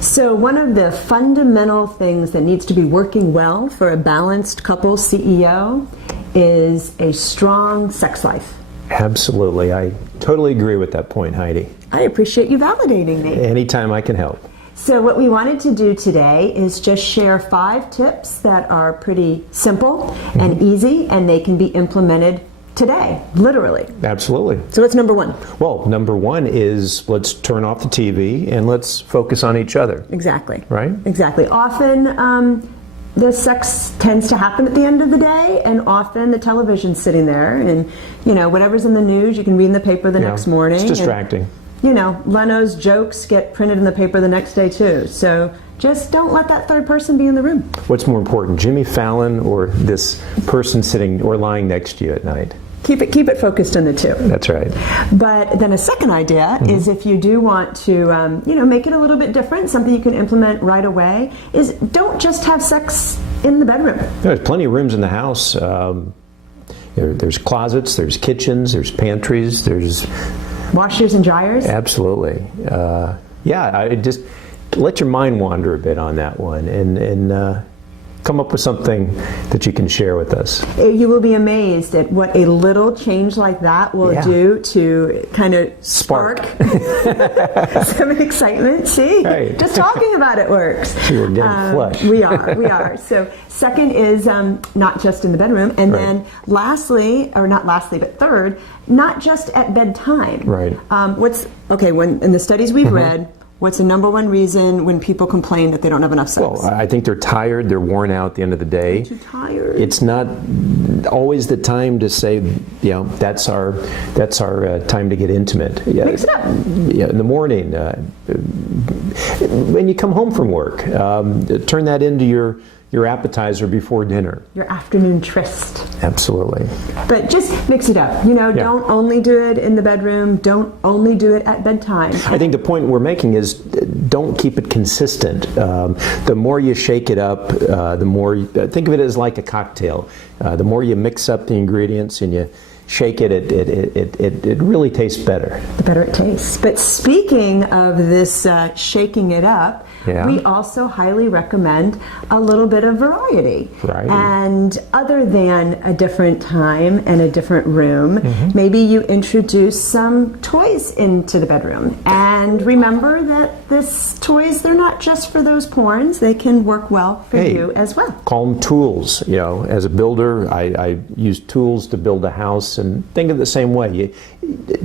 So one of the fundamental things that needs to be working well for a balanced couple CEO is a strong sex life. Absolutely. I totally agree with that point, Heidi. I appreciate you validating me. Anytime I can help. So what we wanted to do today is just share 5 tips that are pretty simple and easy, and they can be implemented today, literally. Absolutely. So what's number 1? Well, number 1 is let's turn off the TV and let's focus on each other. Exactly. Right? Exactly. Often the sex tends to happen at the end of the day, and often the television's sitting there, and whatever's in the news you can read in the paper the next morning. It's distracting. And, Leno's jokes get printed in the paper the next day too. So just don't let that third person be in the room. What's more important, Jimmy Fallon or this person sitting or lying next to you at night? Keep it focused on the 2. That's right. But then a second idea is, if you do want to, make it a little bit different, something you can implement right away, is don't just have sex in the bedroom. There's plenty of rooms in the house. There's closets, there's kitchens, there's pantries, there's washers and dryers. Absolutely. I just let your mind wander a bit on that one, and come up with something that you can share with us. You will be amazed at what a little change like that will do to kind of spark some excitement. See, right. Just talking about it works. We're getting flush. We are. So second is not just in the bedroom, and then third, not just at bedtime. Right. When in the studies we've read, what's the number 1 reason when people complain that they don't have enough sex? Well, I think they're tired, they're worn out at the end of the day. They're too tired. It's not always the time to say, that's our time to get intimate. Mix it up. Yeah, in the morning. When you come home from work, turn that into your appetizer before dinner. Your afternoon tryst. Absolutely. But just mix it up. Don't only do it in the bedroom. Don't only do it at bedtime. I think the point we're making is don't keep it consistent. The more you shake it up, the more think of it as like a cocktail. The more you mix up the ingredients and you shake it, it really tastes better. The better it tastes. But speaking of this shaking it up, we also highly recommend a little bit of variety. Right. And other than a different time and a different room, maybe you introduce some toys into the bedroom. And remember that these toys, they're not just for those porns. They can work well for you as well. Call them tools. As a builder, I use tools to build a house, and think of it the same way.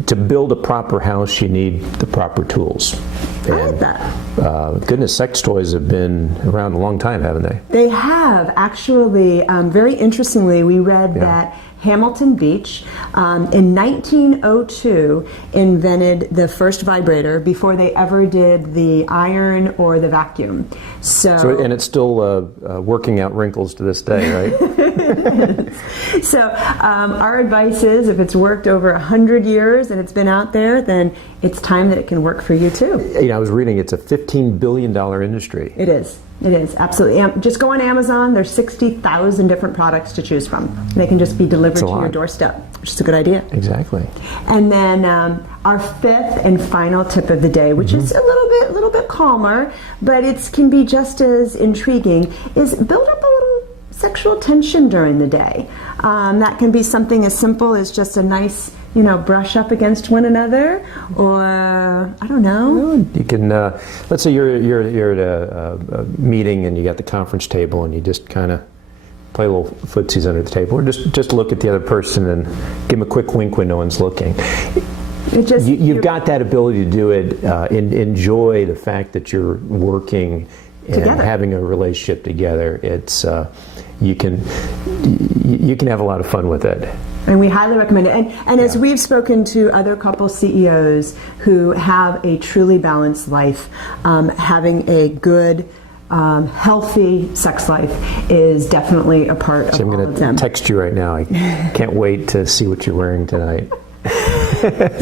To build a proper house, you need the proper tools. I like that. Goodness, sex toys have been around a long time, haven't they? They have. Actually, very interestingly, we read that Hamilton Beach in 1902 invented the first vibrator before they ever did the iron or the vacuum. And it's still working out wrinkles to this day, right? So our advice is, if it's worked over 100 years and it's been out there, then it's time that it can work for you too. I was reading it's a $15 billion industry. It is. It is, absolutely. Just go on Amazon. There's 60,000 different products to choose from. They can just be delivered to your doorstep, which is a good idea. Exactly. And then our 5th and final tip of the day, which is a little bit calmer, but it can be just as intriguing, is build up a little sexual tension during the day. That can be something as simple as just a nice brush up against one another, or I don't know. You can, let's say you're at a meeting and you got the conference table and you just kind of play little footsies under the table, or just look at the other person and give them a quick wink when no one's looking. You've got that ability to do it. Enjoy the fact that you're working and having a relationship together. It's you can have a lot of fun with it. And we highly recommend it. And as we've spoken to other couple CEOs who have a truly balanced life, having a good, healthy sex life is definitely a part of all of them. I'm going to text you right now. I can't wait to see what you're wearing tonight.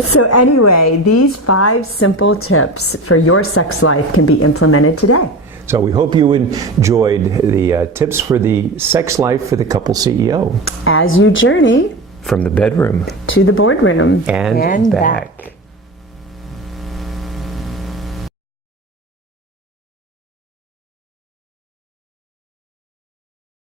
So anyway, these 5 simple tips for your sex life can be implemented today. So we hope you enjoyed the tips for the sex life for the couple CEO. As you journey from the bedroom to the boardroom and back.